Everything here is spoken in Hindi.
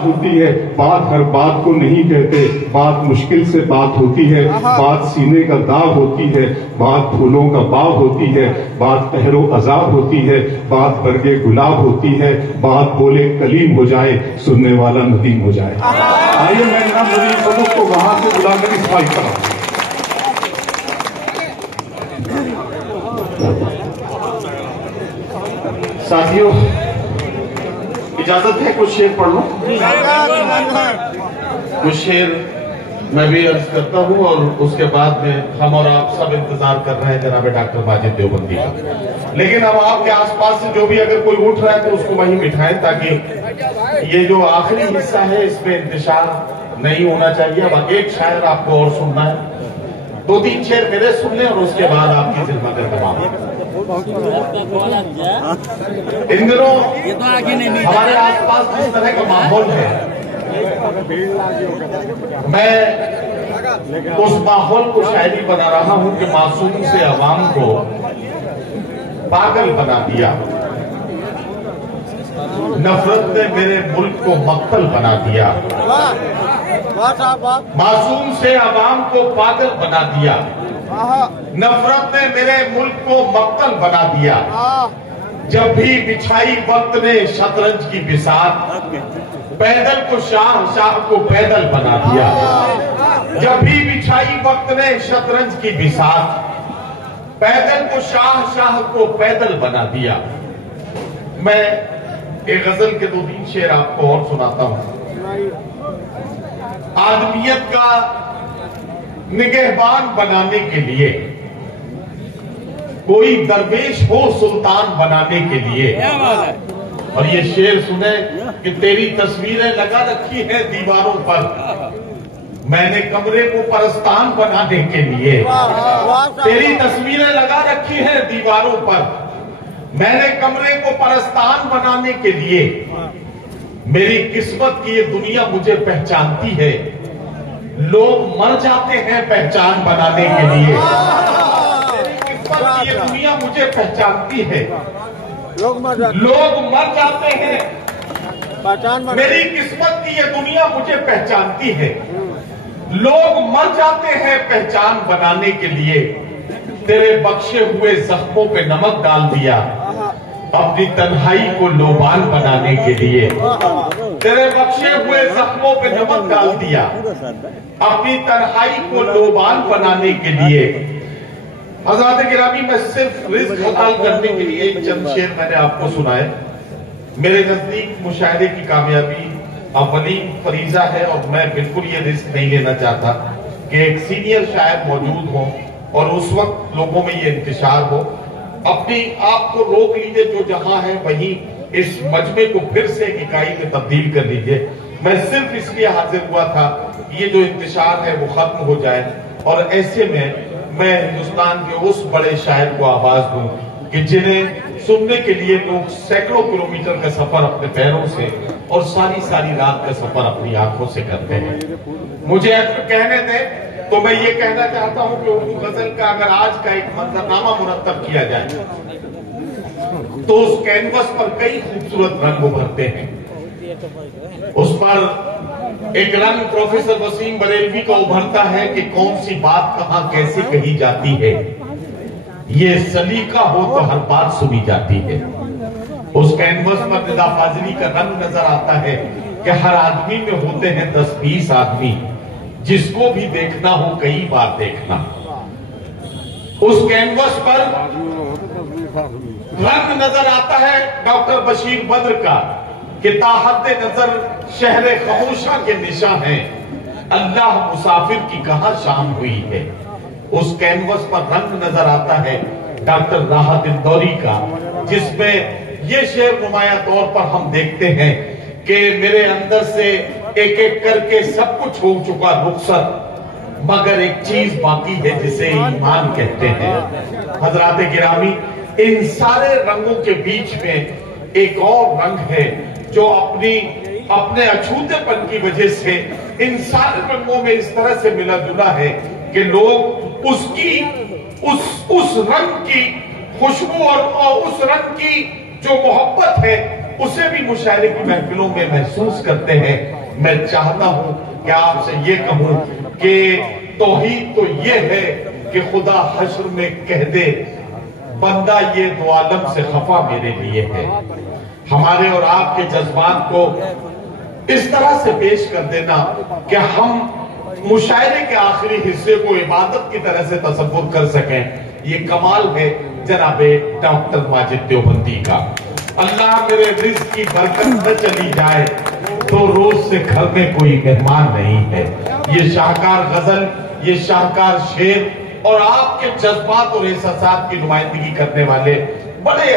होती है, बात हर बात को नहीं कहते, बात मुश्किल से बात होती है, बात सीने का दाग होती है, बात फूलों का बाग होती है, बात पहरो अजाब होती है, बात बरगे गुलाब होती है, बात बोले कलीम हो जाए, सुनने वाला नदीम हो जाए। आइए मैं जनाब नदीम सबूत को वहां से बुलाकर इस बात पर साथियों इजाजत है कुछ शेर पढ़ लो। कुछ शेर मैं भी अर्ज करता हूं और उसके बाद में हम और आप सब इंतजार कर रहे हैं जनाब डॉक्टर माजिद देवबंदी का। लेकिन अब आपके आसपास से जो भी अगर कोई उठ रहा है तो उसको वहीं बिठाएं ताकि ये जो आखिरी हिस्सा है इसमें इंतशार नहीं होना चाहिए। अब एक शायर आपको और सुनना है, 2-3 शेर मेरे सुन लें और उसके बाद आपकी जिम्मा का तमाम। इन दिनों हमारे आसपास जिस तरह का माहौल है, मैं उस माहौल को शायरी बना रहा हूं कि मासूम से अवाम को पागल बना दिया, नफरत ने मेरे मुल्क को मक्तल बना दिया, मासूम से अवाम को पागल बना दिया, नफरत ने मेरे मुल्क को मक्तल बना दिया। जब भी बिछाई वक्त ने शतरंज की बिसात, पैदल को शाह, शाह को पैदल बना दिया। जब भी बिछाई वक्त ने शतरंज की बिसात, पैदल को शाह, शाह को पैदल बना दिया। मैं एक गजल के 2-3 शेर आपको और सुनाता हूं। आदमियत का निगहबान बनाने के लिए कोई दरवेश हो सुल्तान बनाने के लिए। और ये शेर सुने कि तेरी तस्वीरें लगा रखी हैं दीवारों पर, मैंने कमरे को परस्तान बनाने के लिए। तेरी तस्वीरें लगा रखी हैं दीवारों पर, मैंने कमरे को परस्तान बनाने के लिए। मेरी किस्मत की ये दुनिया मुझे पहचानती है, लोग मर जाते हैं पहचान बनाने के लिए। मेरी किस्मत की ये दुनिया मुझे पहचानती है, लोग मर जाते हैं पहचान। मेरी किस्मत की ये दुनिया मुझे पहचानती है, लोग मर जाते हैं पहचान बनाने के लिए। तेरे बख्शे हुए जख्मों पे नमक डाल दिया, अपनी तन्हाई को लोबान बनाने के लिए। तेरे बख्शे हुए जख्मों पे नमक डाल दिया, अपनी तन्हाई को लोबान बनाने के लिए। हज़रात गिरामी, मैं सिर्फ रिज़्क़ हलाल करने के लिए एक चंद शेर मैंने आपको सुनाए। मेरे नजदीक मुशायरे की कामयाबी अव्वलीन फरीजा है और मैं बिल्कुल ये रिस्क नहीं लेना चाहता कि एक सीनियर शायर मौजूद हो और उस वक्त लोगों में ये इंतशार हो। अपनी आप को रोक लीजिए, जो जहां है वहीं इस मजमे को फिर से एक इकाई में तब्दील कर लीजिए। मैं सिर्फ इसलिए हाजिर हुआ था ये जो इंतशार है वो खत्म हो जाए और ऐसे में मैं हिंदुस्तान के उस बड़े शायर को आवाज दूं कि जिन्हें सुनने के लिए लोग सैकड़ों किलोमीटर का सफर अपने पैरों से और सारी सारी रात का सफर अपनी आंखों से करते हैं। मुझे अगर कहने दें तो मैं ये कहना चाहता हूं कि उर्दू गजल का अगर आज का एक मंजरनामा मुरत्तब किया जाए तो उस कैनवस पर कई खूबसूरत रंग उभरते हैं। उस पर एक रंग प्रोफेसर वसीम बरेलवी का उभरता है कि कौन सी बात कहां कैसे कही जाती है, ये सलीका हो तो हर बात सुनी जाती है। उस कैनवस पर निदा फाजली का रंग नजर आता है कि हर आदमी में होते हैं 10-20 आदमी, जिसको भी देखना हो कई बार देखना। उस कैनवस पर रंग नजर आता है डॉक्टर बशीर बद्र का कि ताहत नजर शहरे खामोशा के निशान है, अल्लाह मुसाफिर की कहां शाम हुई है। उस कैनवस पर रंग नजर आता है डॉक्टर राहत इंदौरी का, जिसमें ये शेर नुमाया तौर पर हम देखते हैं कि मेरे अंदर से एक एक करके सब कुछ हो चुका रुखसत, मगर एक चीज बाकी है जिसे ईमान कहते हैं। हजरात गिरामी, इन सारे रंगों के बीच में एक और रंग है जो अपने अछूतेपन की वजह से इन सारे रंगों में इस तरह से मिला जुला है कि लोग उस रंग की खुशबू और उस रंग की जो मोहब्बत है उसे भी मुशायरे की महफिलों में महसूस करते हैं। मैं चाहता हूं कि आपसे ये कहूं कि तौहीद तो ये है कि खुदा हश्र में कह दे बंदा ये दो आलम से खफा मेरे लिए है। हमारे और आपके जज्बात को इस तरह से पेश कर देना कि हम मुशायरे के आखिरी हिस्से को इबादत की तरह से तसव्वुर कर सकें, ये कमाल है जनाबे डॉक्टर माजिद देवबंदी का। अल्लाह मेरे रिज़्क़ की बरकत न चली जाए तो रोज से घर में कोई मेहमान नहीं है। ये शाहकार गजल, ये शाहकार शेर और आपके जज्बात और एहसासात की नुमाइंदगी करने वाले बड़े